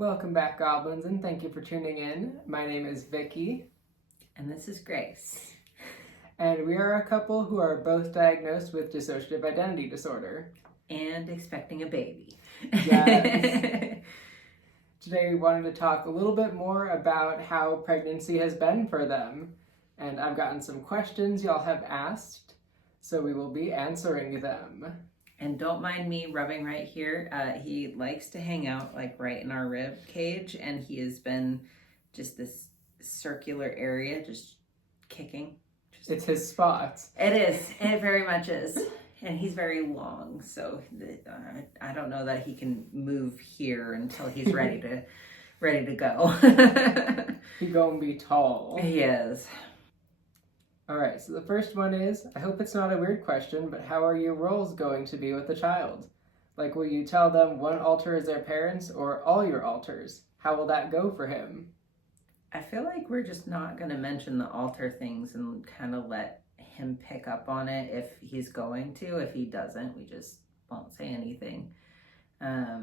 Welcome back, Goblins, and thank you for tuning in. My name is Vicky. And this is Grace. And we are a couple who are both diagnosed with dissociative identity disorder. And expecting a baby. Yes. Today we wanted to talk a little bit more about how pregnancy has been for them. And I've gotten some questions y'all have asked, so we will be answering them. And don't mind me rubbing right here. He likes to hang out like right in our rib cage, and he has been just this circular area, just kicking. It's his spot. It is. It very much is. And he's very long, so I don't know that he can move here until he's ready to go. He gonna be tall. He is. Alright, so the first one is, I hope it's not a weird question, but how are your roles going to be with the child? Like, will you tell them one alter is their parents or all your alters? How will that go for him? I feel like we're just not going to mention the alter things and kind of let him pick up on it if he's going to. If he doesn't, we just won't say anything. I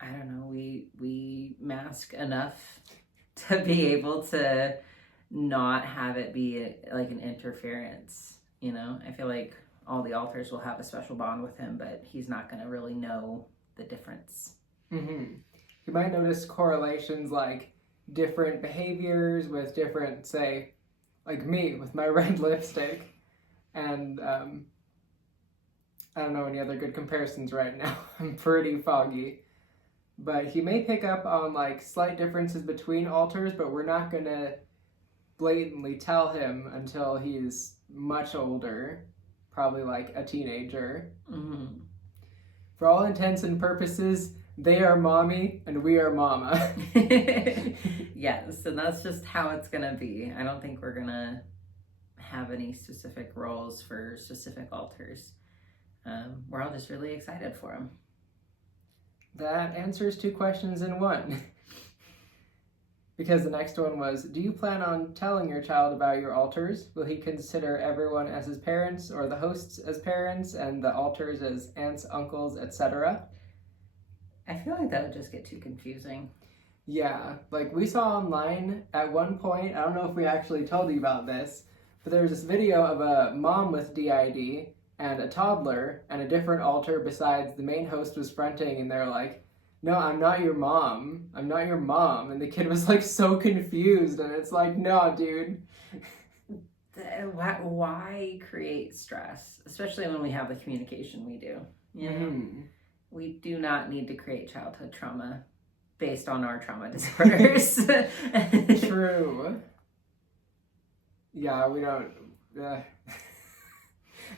don't know, we mask enough to be able to not have it be like an interference, you know? I feel like all the alters will have a special bond with him, but he's not going to really know the difference. Mm-hmm. You might notice correlations like different behaviors with different, say, like me with my red lipstick, and I don't know any other good comparisons right now. I'm pretty foggy. But he may pick up on like slight differences between alters, but we're not going to blatantly tell him until he's much older, probably like a teenager. Mm-hmm. For all intents and purposes, they are mommy and we are mama. Yes, and that's just how it's gonna be. I don't think we're gonna have any specific roles for specific alters. We're all just really excited for them. That answers two questions in one. Because the next one was, do you plan on telling your child about your alters? Will he consider everyone as his parents or the hosts as parents and the alters as aunts, uncles, etc.? I feel like that would just get too confusing. Yeah, like we saw online at one point, I don't know if we actually told you about this, but there was this video of a mom with DID and a toddler and a different alter besides the main host was fronting, and they're like, no, I'm not your mom. I'm not your mom. And the kid was like so confused, and it's like, no, dude. Why create stress? Especially when we have the communication we do. You know? Mm-hmm. We do not need to create childhood trauma based on our trauma disorders. True. Yeah, we don't.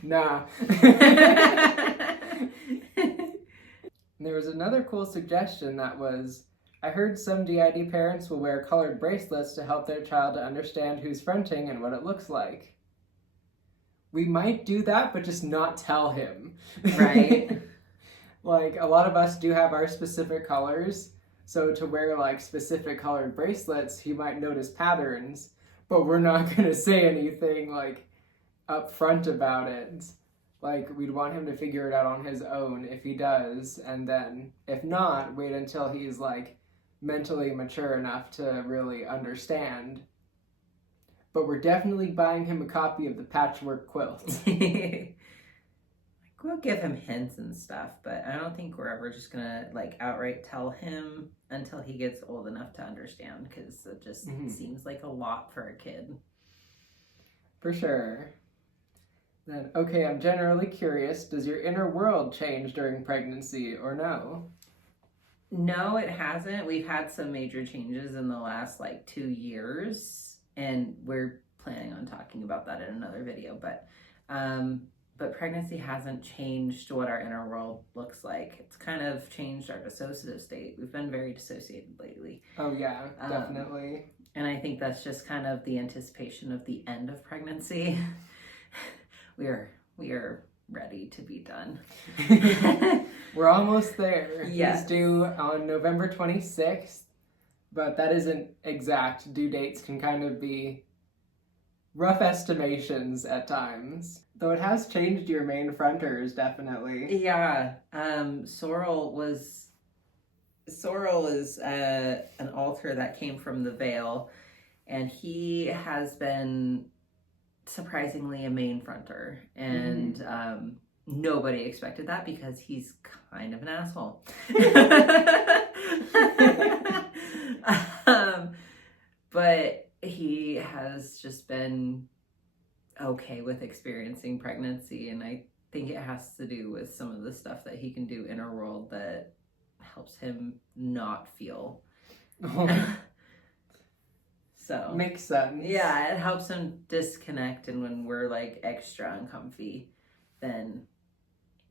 Nah. There was another cool suggestion that was, I heard some DID parents will wear colored bracelets to help their child to understand who's fronting and what it looks like. We might do that, but just not tell him. Right. Like, a lot of us do have our specific colors, so to wear, like, specific colored bracelets, he might notice patterns, but we're not going to say anything, like, up front about it. Like, we'd want him to figure it out on his own if he does, and then, if not, wait until he's, like, mentally mature enough to really understand. But we're definitely buying him a copy of the Patchwork Quilt. We'll give him hints and stuff, but I don't think we're ever just gonna, like, outright tell him until he gets old enough to understand, because it just seems like a lot for a kid. For sure. Then, okay, I'm generally curious, does your inner world change during pregnancy or no? No, it hasn't. We've had some major changes in the last, 2 years, and we're planning on talking about that in another video, but pregnancy hasn't changed what our inner world looks like. It's kind of changed our dissociative state. We've been very dissociated lately. Oh yeah, definitely. And I think that's just kind of the anticipation of the end of pregnancy. We are ready to be done. We're almost there. Yes. He's due on November 26th, but that isn't exact. Due dates can kind of be rough estimations at times. Though it has changed your main fronters, definitely. Yeah. Sorrel was Sorrel is an altar that came from the Veil, and he has been surprisingly a main fronter, and nobody expected that because he's kind of an asshole. But he has just been okay with experiencing pregnancy, and I think it has to do with some of the stuff that he can do inner world that helps him not feel. So makes sense. Yeah, it helps him disconnect, and when we're like extra uncomfy, then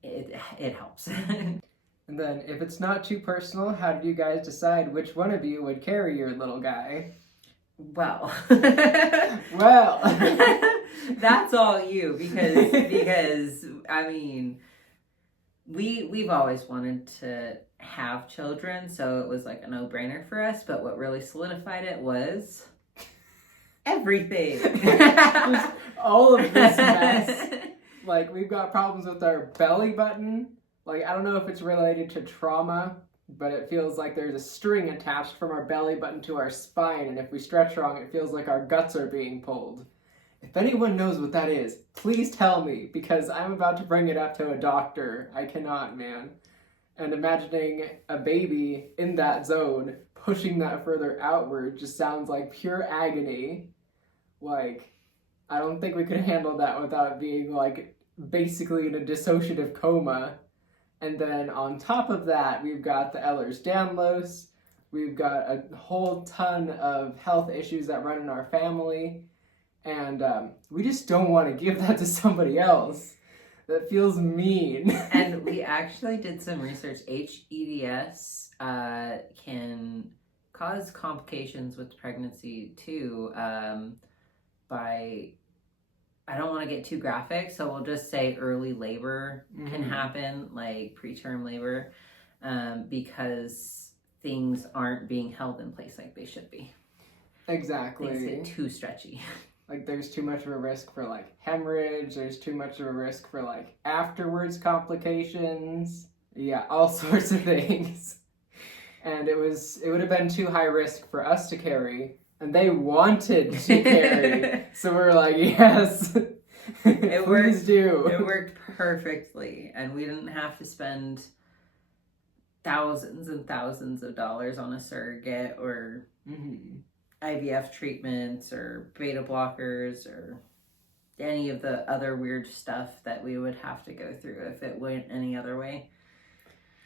it helps. And then, if it's not too personal, how do you guys decide which one of you would carry your little guy? Well, well, that's all you, because I mean, we've always wanted to have children, so it was like a no-brainer for us. But what really solidified it was everything. All of this mess. Like, we've got problems with our belly button. Like, I don't know if it's related to trauma, but it feels like there's a string attached from our belly button to our spine, and if we stretch wrong, it feels like our guts are being pulled. If anyone knows what that is, please tell me, because I'm about to bring it up to a doctor. I cannot, man. And imagining a baby in that zone, pushing that further outward, just sounds like pure agony. Like, I don't think we could handle that without being, like, basically in a dissociative coma. And then on top of that, we've got the Ehlers-Danlos. We've got a whole ton of health issues that run in our family. And we just don't want to give that to somebody else. That feels mean. And we actually did some research. HEDS can cause complications with pregnancy too, by, I don't want to get too graphic, so we'll just say early labor can happen, like preterm labor, because things aren't being held in place like they should be. Exactly. Things get too stretchy. Like, there's too much of a risk for, like, hemorrhage. There's too much of a risk for, like, afterwards complications. Yeah, all sorts of things. And it would have been too high risk for us to carry. And they wanted to carry. So we're like, yes, please do. It worked perfectly. And we didn't have to spend thousands and thousands of dollars on a surrogate or IVF treatments or beta blockers or any of the other weird stuff that we would have to go through if it went any other way.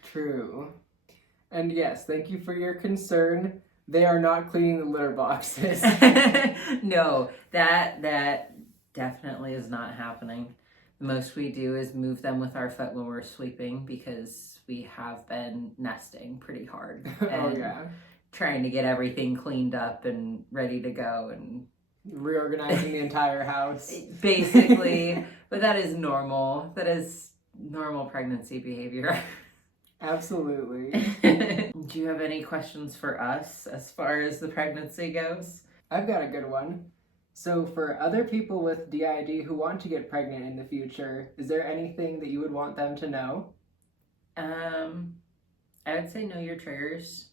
True. And yes, thank you for your concern. They are not cleaning the litter boxes. No, that definitely is not happening. The most we do is move them with our foot when we're sweeping, because we have been nesting pretty hard. And trying to get everything cleaned up and ready to go and reorganizing the entire house. Basically. But that is normal. That is normal pregnancy behavior. Absolutely. Do you have any questions for us as far as the pregnancy goes? I've got a good one. So for other people with DID who want to get pregnant in the future, is there anything that you would want them to know? I would say know your triggers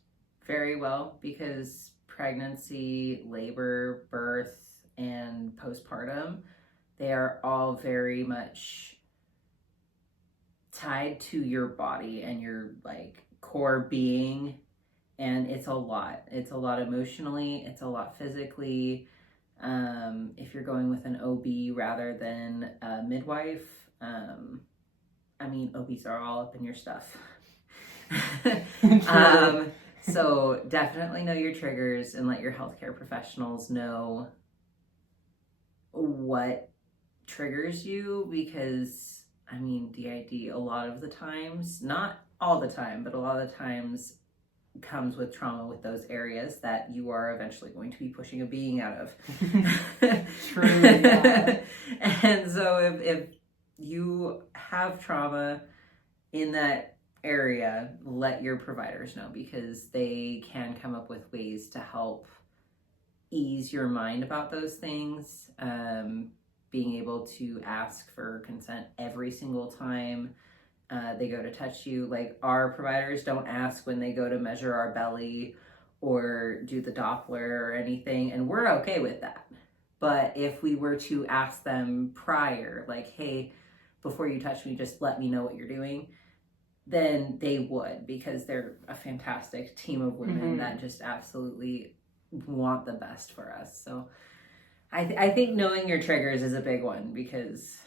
very well, because pregnancy, labor, birth, and postpartum, they are all very much tied to your body and your like core being, and it's a lot emotionally, it's a lot physically. If you're going with an OB rather than a midwife, I mean, OBs are all up in your stuff. So definitely know your triggers and let your healthcare professionals know what triggers you, because I mean, DID a lot of the times, not all the time, but a lot of the times comes with trauma with those areas that you are eventually going to be pushing a being out of. True, yeah. And so if you have trauma in that area, let your providers know, because they can come up with ways to help ease your mind about those things. Being able to ask for consent every single time they go to touch you. Like, our providers don't ask when they go to measure our belly or do the Doppler or anything, and we're okay with that. But if we were to ask them prior, like, hey, before you touch me, just let me know what you're doing, then they would, because they're a fantastic team of women that just absolutely want the best for us. So I think knowing your triggers is a big one, because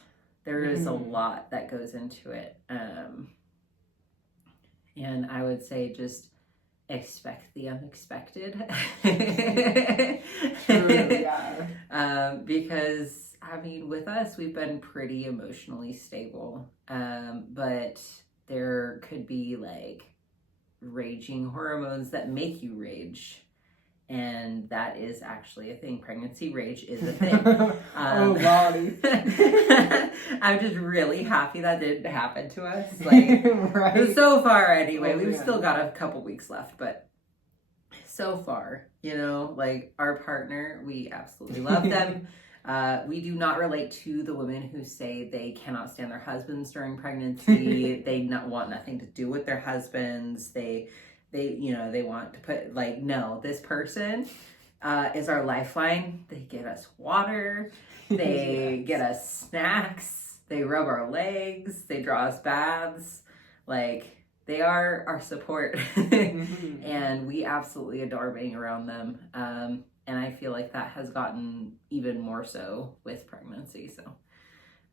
there is a lot that goes into it. And I would say just expect the unexpected. True, yeah. Because, I mean, with us, we've been pretty emotionally stable. But there could be like raging hormones that make you rage. And that is actually a thing. Pregnancy rage is a thing. Oh, Lottie. I'm just really happy that didn't happen to us. Like, right. So far, anyway. Oh, We've man. still got a couple weeks left, but so far, you know, like, our partner, we absolutely love them. We do not relate to the women who say they cannot stand their husbands during pregnancy. They want nothing to do with their husbands. They want to put, like, no, this person is our lifeline. They get us water. They get us snacks. They rub our legs. They draw us baths. Like, they are our support. And we absolutely adore being around them. And I feel like that has gotten even more so with pregnancy. So,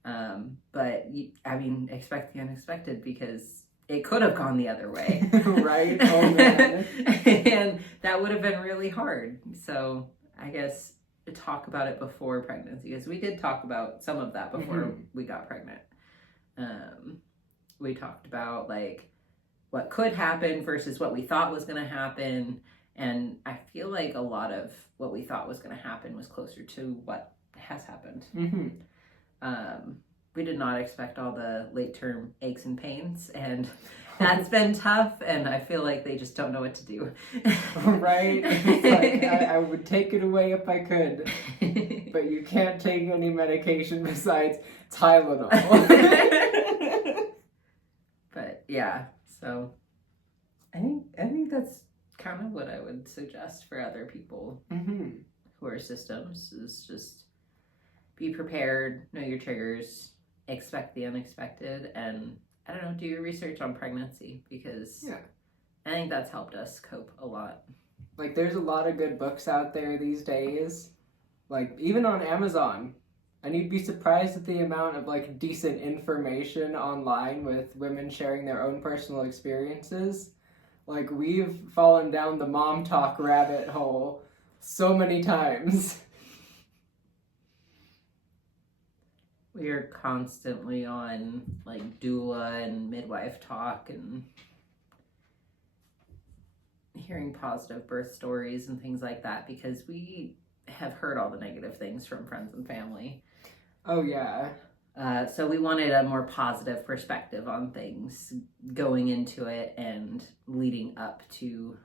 but I mean, expect the unexpected, because it could have gone the other way. Right? Oh, man. And that would have been really hard. So I guess talk about it before pregnancy, because we did talk about some of that before we got pregnant. We talked about, like, what could happen versus what we thought was going to happen. And I feel like a lot of what we thought was going to happen was closer to what has happened. We did not expect all the late-term aches and pains, and that's been tough, and I feel like they just don't know what to do. Right? It's like, I would take it away if I could, but you can't take any medication besides Tylenol. But yeah, so I think that's kind of what I would suggest for other people who are systems, is just be prepared, know your triggers, expect the unexpected, and I don't know, do your research on pregnancy, because I think that's helped us cope a lot. Like, there's a lot of good books out there these days, like, even on Amazon. And you'd be surprised at the amount of, like, decent information online with women sharing their own personal experiences. Like, we've fallen down the mom talk rabbit hole so many times. We are constantly on, like, doula and midwife talk and hearing positive birth stories and things like that, because we have heard all the negative things from friends and family. Oh, yeah. So we wanted a more positive perspective on things going into it and leading up to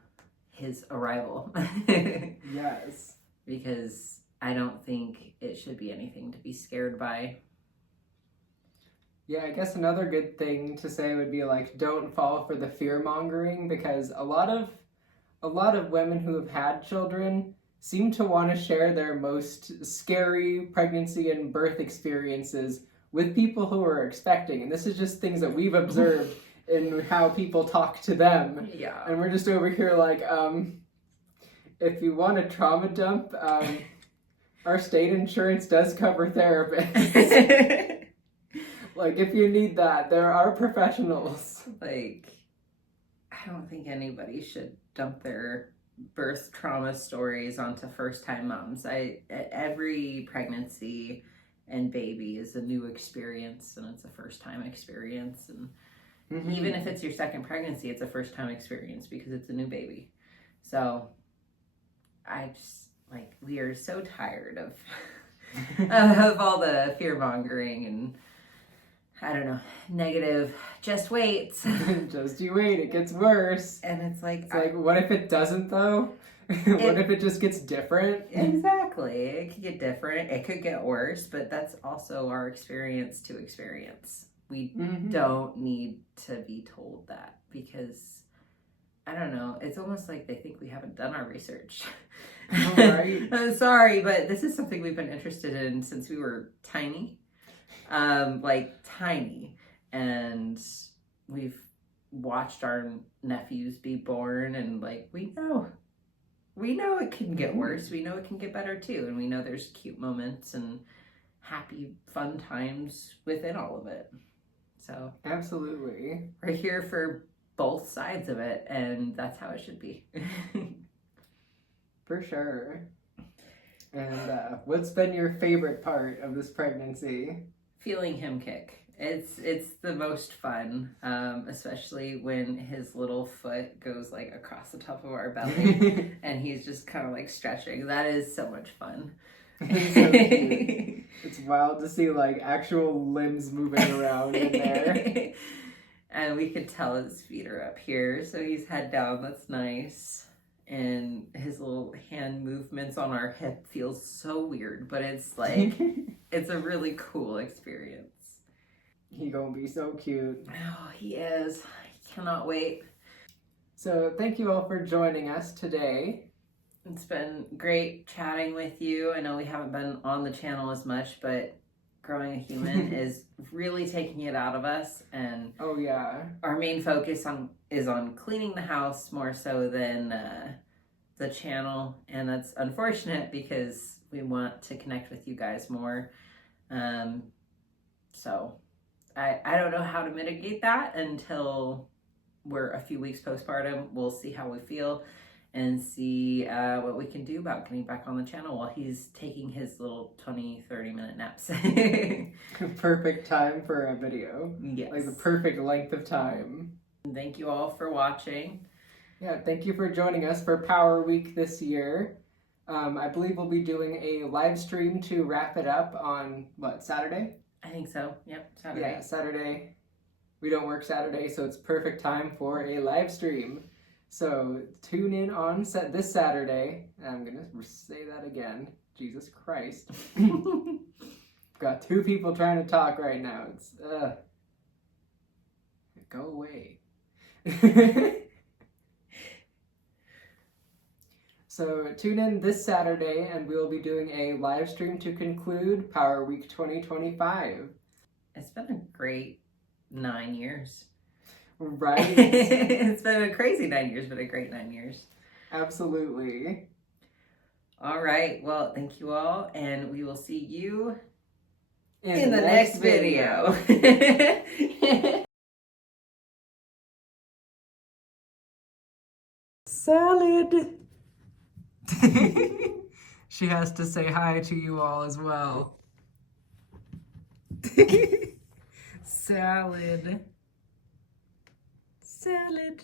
his arrival. Yes. Because I don't think it should be anything to be scared by. Yeah, I guess another good thing to say would be, like, don't fall for the fear-mongering, because a lot of women who have had children seem to want to share their most scary pregnancy and birth experiences with people who are expecting. And this is just things that we've observed in how people talk to them. Yeah. And we're just over here like, if you want a trauma dump, our state insurance does cover therapists. Like, if you need that, there are professionals. Like, I don't think anybody should dump their birth trauma stories onto first-time moms. Every pregnancy and baby is a new experience, and it's a first-time experience. And even if it's your second pregnancy, it's a first-time experience, because it's a new baby. So I just, like, we are so tired of of all the fear-mongering and, I don't know, negative, just wait. Just you wait, it gets worse. And it's like, what if it doesn't, though? What if it just gets different? Exactly. It could get different. It could get worse, but that's also our experience to experience. We don't need to be told that, because I don't know, it's almost like they think we haven't done our research. Right. I'm sorry, but this is something we've been interested in since we were tiny. Like tiny. And we've watched our nephews be born, and like we know it can get worse. We know it can get better too, and we know there's cute moments and happy fun times within all of it. So Absolutely. we're here for both sides of it, and that's how it should be. For sure. And what's been your favorite part of this pregnancy? Feeling him kick. It's the most fun, especially when his little foot goes like across the top of our belly and he's just kind of like stretching. That is so much fun. It's so cute. It's wild to see like actual limbs moving around in there. And we could tell his feet are up here, so he's head down. That's nice. And his little hand movements on our hip feels so weird, but it's like it's a really cool experience. He gonna be so cute. Oh, he is. I cannot wait. So thank you all for joining us today. It's been great chatting with you. I know we haven't been on the channel as much, but growing a human is really taking it out of us. And oh yeah, our main focus is on cleaning the house more so than the channel. And that's unfortunate because we want to connect with you guys more. So I don't know how to mitigate that until we're a few weeks postpartum. We'll see how we feel and see what we can do about getting back on the channel while he's taking his little 20-30 minute naps. Perfect time for a video. Yes. Like the perfect length of time. Thank you all for watching. Yeah, thank you for joining us for Power Week this year. I believe we'll be doing a live stream to wrap it up on, what, Saturday? I think so. Yep, Saturday. Yeah, Saturday. We don't work Saturday, so it's perfect time for a live stream. So tune in on this Saturday. I'm going to say that again. Jesus Christ. Got two people trying to talk right now. It's, go away. So tune in this Saturday and we will be doing a live stream to conclude Power Week 2025. It's been a great 9 years. Right? It's been a crazy 9 years, but a great 9 years. Absolutely. All right. Well, thank you all, and we will see you In the next video. Salad. She has to say hi to you all as well. Salad. Salad.